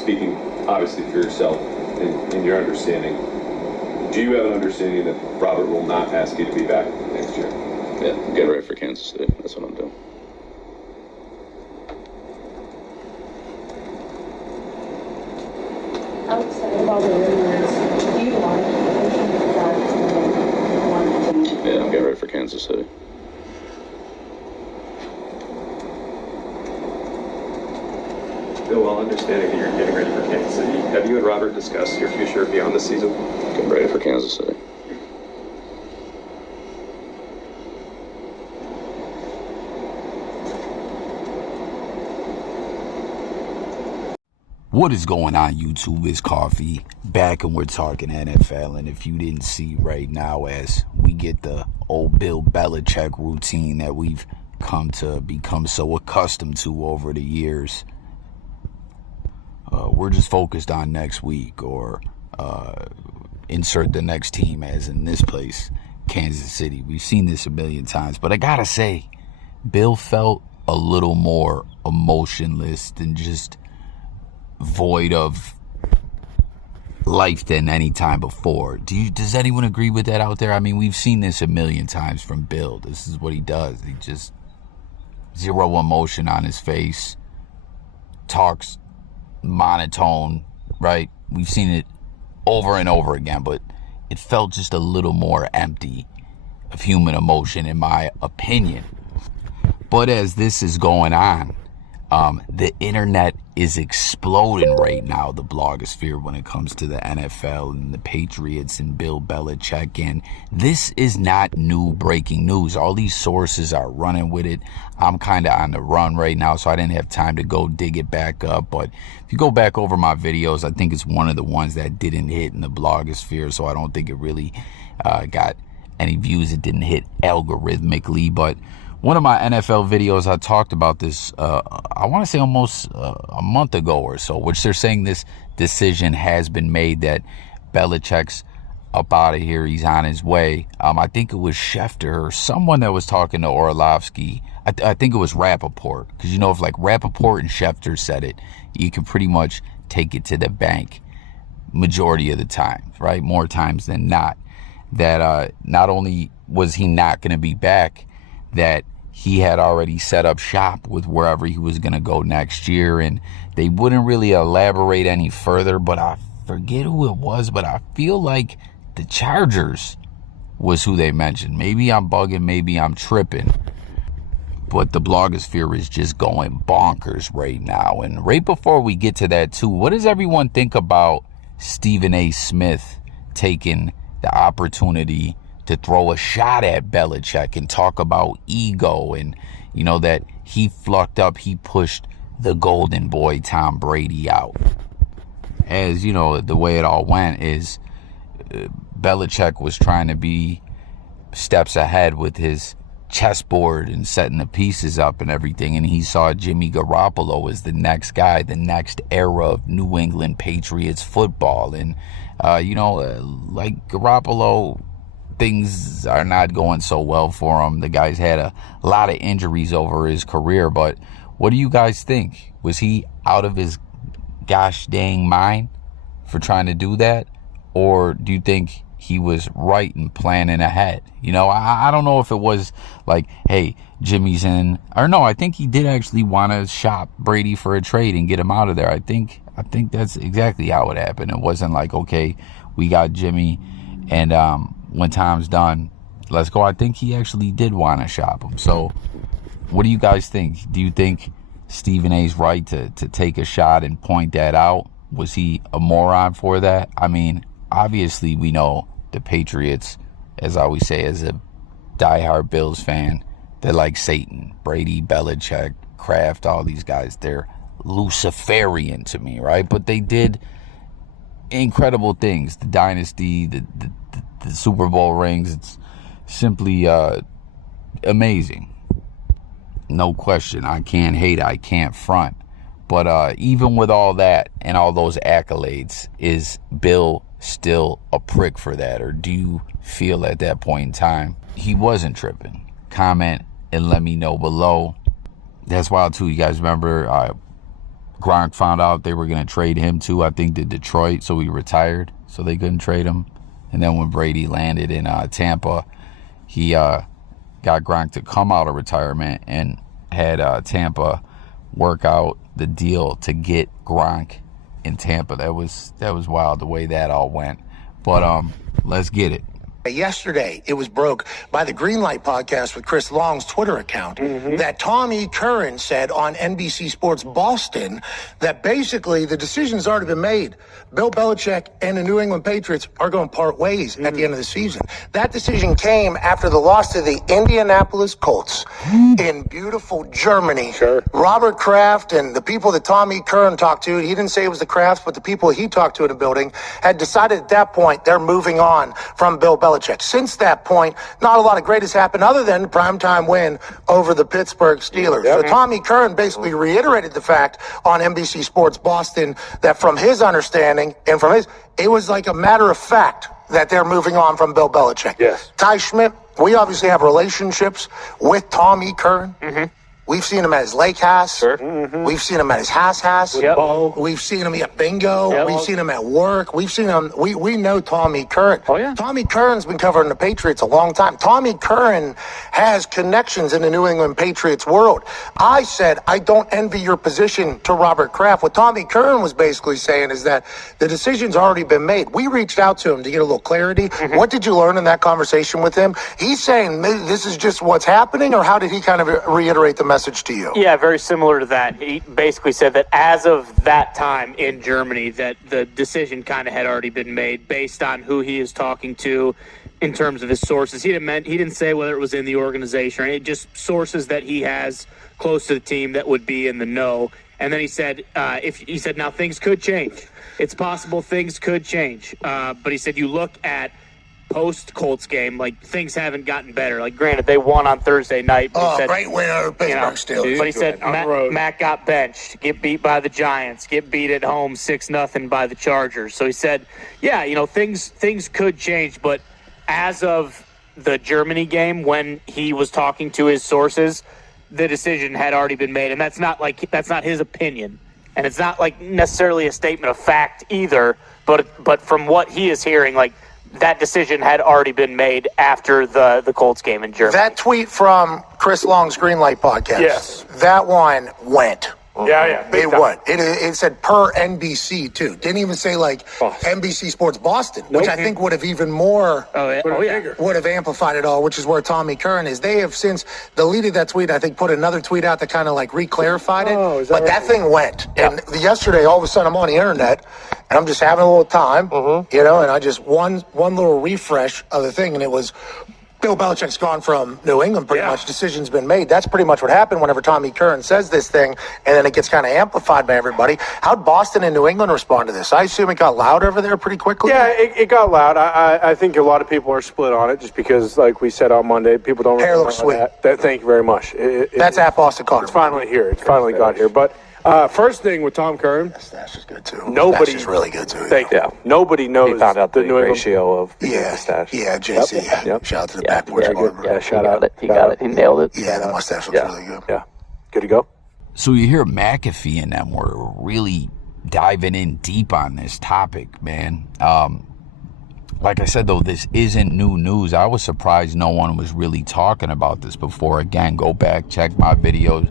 speaking obviously for yourself and your understanding, do you have an understanding that Robert will not ask you to be back next year? Yeah, get ready for Kansas City. That's what I'm doing. Outside of all the rumors, do you want to? Yeah, I'm getting ready for Kansas City. Bill, while understanding that you're getting ready for Kansas City, have you and Robert discussed your future beyond the season? Getting ready for Kansas City. What is going on, YouTube? It's Coffee back, and we're talking NFL. And if you didn't see right now, as we get the old Bill Belichick routine that we've come to become so accustomed to over the years, we're just focused on next week, or insert the next team, as in this place, Kansas City. We've seen this a million times, but I gotta say, Bill felt a little more emotionless than just void of life than any time before. Does anyone agree with that out there? I mean, we've seen this a million times from Bill. This is what he does. He just zero emotion on his face, talks monotone, right? We've seen it over and over again, but it felt just a little more empty of human emotion, in my opinion. But as this is going on, the internet is exploding right now, the blogosphere, when it comes to the NFL and the Patriots and Bill Belichick. And this is not new breaking news. All these sources are running with it. I'm kind of on the run right now, so I didn't have time to go dig it back up. But if you go back over my videos, I think it's one of the ones that didn't hit in the blogosphere, so I don't think it really got any views. It didn't hit algorithmically. But one of my NFL videos, I talked about this, I want to say almost a month ago or so, which they're saying this decision has been made, that Belichick's up out of here. He's on his way. I think it was Schefter or someone that was talking to Orlovsky. I think it was Rappaport. Because, you know, if like Rappaport and Schefter said it, you can pretty much take it to the bank majority of the time, right? More times than not. That not only was he not going to be back, that he had already set up shop with wherever he was going to go next year. And they wouldn't really elaborate any further, but I forget who it was, but I feel like the Chargers was who they mentioned. Maybe I'm bugging, maybe I'm tripping, but the blogosphere is just going bonkers right now. And right before we get to that too, what does everyone think about Stephen A. Smith taking the opportunity to throw a shot at Belichick and talk about ego, and, you know, that he flucked up, he pushed the golden boy Tom Brady out? As you know, the way it all went is Belichick was trying to be steps ahead with his chessboard and setting the pieces up and everything, and he saw Jimmy Garoppolo as the next guy, the next era of New England Patriots football. And like Garoppolo, things are not going so well for him. The guy's had a lot of injuries over his career, but what do you guys think? Was he out of his gosh dang mind for trying to do that? Or do you think he was right in planning ahead? You know, I don't know if it was like, hey, Jimmy's in, or no, I think he did actually want to shop Brady for a trade and get him out of there. I think that's exactly how it happened. It wasn't like, okay, we got Jimmy, and when Tom's done, let's go. I think he actually did want to shop him. So what do you guys think? Do you think Stephen A's right to take a shot and point that out? Was he a moron for that? I mean, obviously we know the Patriots, as I always say, as a diehard Bills fan, they're like Satan. Brady, Belichick, Kraft, all these guys, they're Luciferian to me, right? But they did incredible things. The Dynasty, the Super Bowl rings, it's simply amazing. No question. I can't hate, I can't front. But even with all that and all those accolades, is Bill still a prick for that? Or do you feel at that point in time he wasn't tripping? Comment and let me know below. That's wild too. You guys remember Gronk found out they were going to trade him too, I think, to Detroit, so he retired, so they couldn't trade him. And then when Brady landed in Tampa, he got Gronk to come out of retirement and had Tampa work out the deal to get Gronk in Tampa. That was wild the way that all went. But let's get it. Yesterday, it was broke by the Greenlight podcast with Chris Long's Twitter account that Tommy Curran said on NBC Sports Boston that basically the decision's already been made. Bill Belichick and the New England Patriots are going to part ways at the end of the season. That decision came after the loss to the Indianapolis Colts in beautiful Germany. Sure. Robert Kraft and the people that Tommy Curran talked to, he didn't say it was the Krafts, but the people he talked to in the building had decided at that point they're moving on from Bill Belichick. Since that point, not a lot of great has happened other than the primetime win over the Pittsburgh Steelers. So Tommy Curran basically reiterated the fact on NBC Sports Boston that from his understanding and from his, it was like a matter of fact that they're moving on from Bill Belichick. Yes. Ty Schmidt, we obviously have relationships with Tommy Curran. We've seen him at his lake house. Sure. We've seen him at his house. Yep. We've seen him at bingo. Yep. We've seen him at work. We've seen him. We know Tommy Curran. Oh, yeah. Tommy Curran's been covering the Patriots a long time. Tommy Curran has connections in the New England Patriots world. I said, I don't envy your position to Robert Kraft. What Tommy Curran was basically saying is that the decision's already been made. We reached out to him to get a little clarity. What did you learn in that conversation with him? He's saying this is just what's happening, or how did he kind of reiterate the message to you? Yeah, very similar to that. He basically said that as of that time in Germany, that the decision kind of had already been made based on who he is talking to in terms of his sources. He didn't say whether it was in the organization or just sources that he has close to the team that would be in the know. And then he said, now things could change. It's possible things could change. But he said, you look at post-Colts game, like, things haven't gotten better. Like, granted, they won on Thursday night. But he said, great win over Pittsburgh Steelers. But he said Matt got benched, get beat by the Giants, get beat at home 6-0 by the Chargers. So he said, things could change. But as of the Germany game, when he was talking to his sources, the decision had already been made. And that's not his opinion. And it's not like necessarily a statement of fact either. But from what he is hearing, like, that decision had already been made after the Colts game in Germany. That tweet from Chris Long's Greenlight podcast, yes, that one went. Yeah. It went. It said per NBC, too. Didn't even say, NBC Sports Boston, which I think would have even more would have amplified it all, which is where Tommy Curran is. They have since deleted that tweet, I think put another tweet out that kind of, re-clarified it. But that thing went. Yeah. And yesterday, all of a sudden, I'm on the internet, and I'm just having a little time, and I just, one little refresh of the thing, and it was, Bill Belichick's gone from New England, pretty much. Decision's been made. That's pretty much what happened whenever Tommy Curran says this thing, and then it gets kind of amplified by everybody. How'd Boston and New England respond to this? I assume it got loud over there pretty quickly? Yeah, it got loud. I think a lot of people are split on it just because, like we said on Monday, people don't Hair looks sweet. That. Thank you very much. That's at Boston Connor. It's finally here. It's finally got here. But first thing with Tom Curran, Stash is good too. Nobody is really good too. Nobody knows. He found out the New England ratio of mustache. Yeah, JC. Yep. Shout out to the backboard barber. Yeah, shout out. He got it. He nailed it. Yeah, the mustache looks really good. Yeah, good to go. So you hear McAfee and them were really diving in deep on this topic, man. Like I said, though, this isn't new news. I was surprised no one was really talking about this before. Again, go back, check my videos.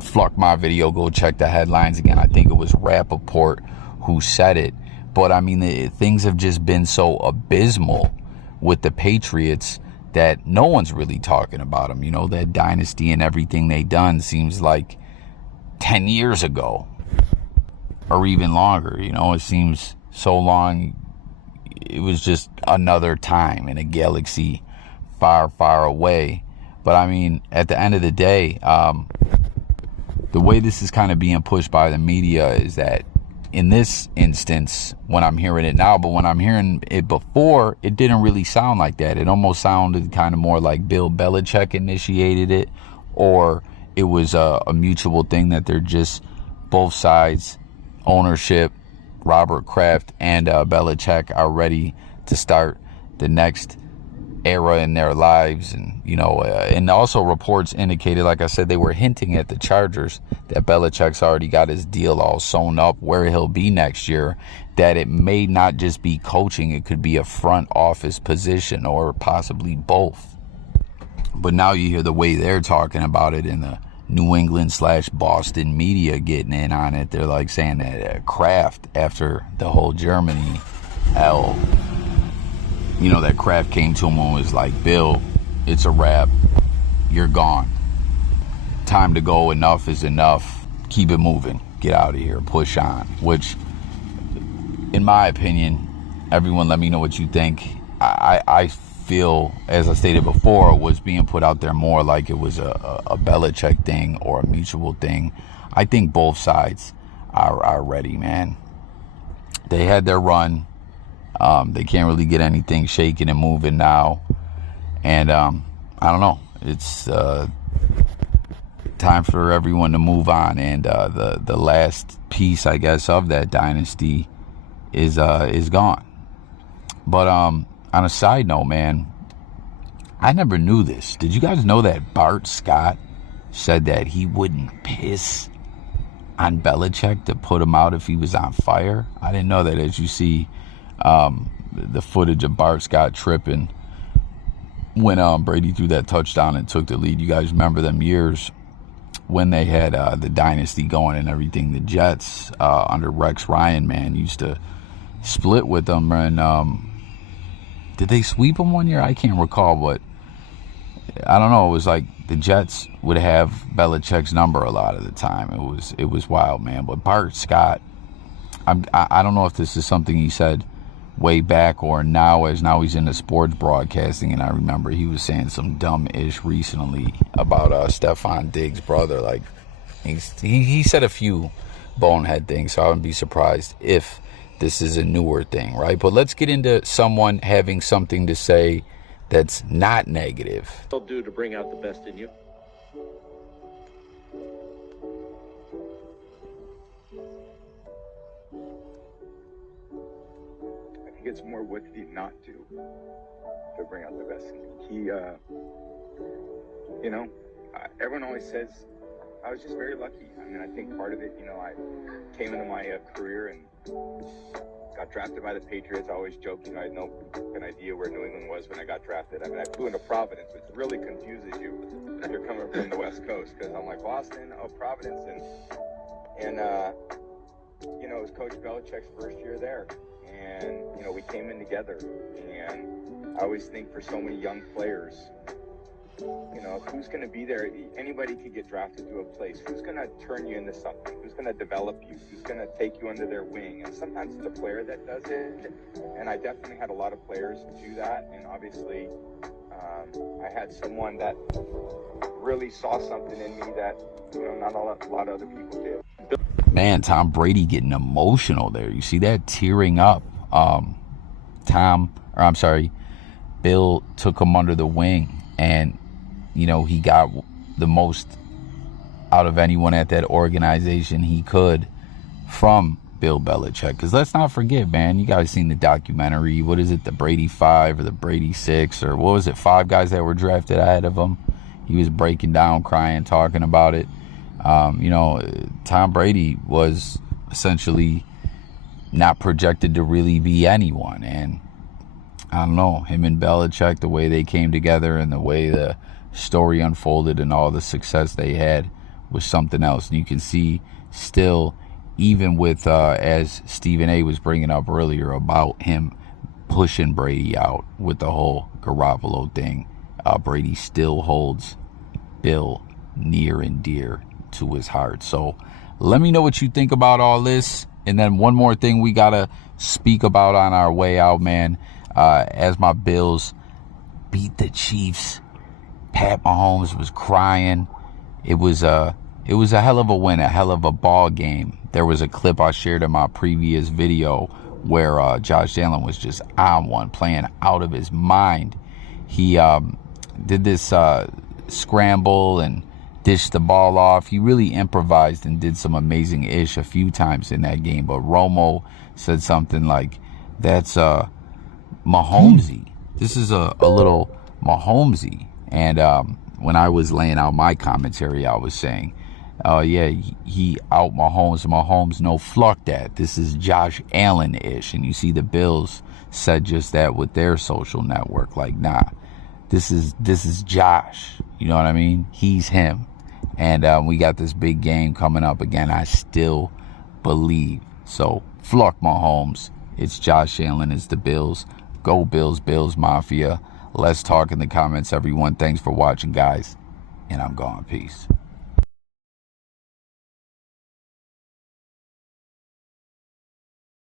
Fluck my video, go check the headlines again. I think it was Rappaport who said it. But, I mean, things have just been so abysmal with the Patriots that no one's really talking about them. That dynasty and everything they done seems like 10 years ago or even longer. It seems so long. It was just another time in a galaxy far, far away. But, I mean, at the end of the day, the way this is kind of being pushed by the media is that in this instance, when I'm hearing it now, but when I'm hearing it before, it didn't really sound like that. It almost sounded kind of more like Bill Belichick initiated it, or it was a mutual thing that they're just both sides, ownership, Robert Kraft and Belichick, are ready to start the next era in their lives. And, you know, and also reports indicated, like I said, they were hinting at the Chargers that Belichick's already got his deal all sewn up where he'll be next year, that it may not just be coaching, it could be a front office position or possibly both. But now you hear the way they're talking about it in the New England/Boston media getting in on it. They're like saying that Kraft, after the whole Germany hell, you know, that Kraft came to him and was like, Bill, it's a wrap. You're gone. Time to go. Enough is enough. Keep it moving. Get out of here. Push on. Which, in my opinion, everyone let me know what you think. I feel, as I stated before, was being put out there more like it was a Belichick thing or a mutual thing. I think both sides are ready, man. They had their run. They can't really get anything shaking and moving now. And I don't know. It's time for everyone to move on. And the last piece, I guess, of that dynasty is gone. But on a side note, man, I never knew this. Did you guys know that Bart Scott said that he wouldn't piss on Belichick to put him out if he was on fire? I didn't know that. As you see the footage of Bart Scott tripping when Brady threw that touchdown and took the lead. You guys remember them years when they had the dynasty going and everything. The Jets under Rex Ryan, man, used to split with them. And did they sweep them one year? I can't recall, but I don't know. It was like the Jets would have Belichick's number a lot of the time. It was wild, man. But Bart Scott, I don't know if this is something he said way back or now, as now he's into sports broadcasting. And I remember he was saying some dumb-ish recently about Stephon Diggs' brother. Like, he said a few bonehead things, so I wouldn't be surprised if this is a newer thing, right? But let's get into someone having something to say that's not negative. They'll do to bring out the best in you. I think it's more what did he not do to bring out the best in you. He, you know, everyone always says I was just very lucky. I mean, I think part of it, you know, I came into my career and got drafted by the Patriots. I always joke, you know, I had no fucking idea where New England was when I got drafted. I mean, I flew into Providence, which really confuses you if you're coming from the West Coast, because I'm like, Boston, oh, Providence, and you know, it was Coach Belichick's first year there, and, you know, we came in together, and I always think for so many young players, you know, who's going to be there? Anybody could get drafted to a place. Who's going to turn you into something? Who's going to develop you? Who's going to take you under their wing? And sometimes it's a player that does it. And I definitely had a lot of players do that. And obviously, I had someone that really saw something in me that, you know, not a lot of other people did. Man, Tom Brady getting emotional there. You see that? Tearing up. Bill took him under the wing. And, you know, he got the most out of anyone at that organization he could from Bill Belichick. Because let's not forget, man, you guys seen the documentary. What is it, the Brady 5 or the Brady 6? Or what was it, 5 guys that were drafted ahead of him? He was breaking down, crying, talking about it. You know, Tom Brady was essentially not projected to really be anyone. And I don't know, him and Belichick, the way they came together and the way the story unfolded and all the success they had was something else. And you can see still, even with, as Stephen A. was bringing up earlier about him pushing Brady out with the whole Garoppolo thing, Brady still holds Bill near and dear to his heart. So let me know what you think about all this. And then one more thing we got to speak about on our way out, man. As my Bills beat the Chiefs, Pat Mahomes was crying. It was a hell of a win, a hell of a ball game. There was a clip I shared in my previous video where Josh Allen was just on one, playing out of his mind. He did this scramble and dished the ball off. He really improvised and did some amazing ish a few times in that game. But Romo said something like, "That's Mahomesy." This is a little Mahomesy. And when I was laying out my commentary, I was saying, oh, yeah, he out Mahomes. No, fuck that. This is Josh Allen-ish. And you see the Bills said just that with their social network. Like, nah, this is Josh. You know what I mean? He's him. And we got this big game coming up again. I still believe. So, fuck Mahomes. It's Josh Allen. It's the Bills. Go Bills, Bills Mafia. Let's talk in the comments, everyone. Thanks for watching, guys. And I'm gone. Peace.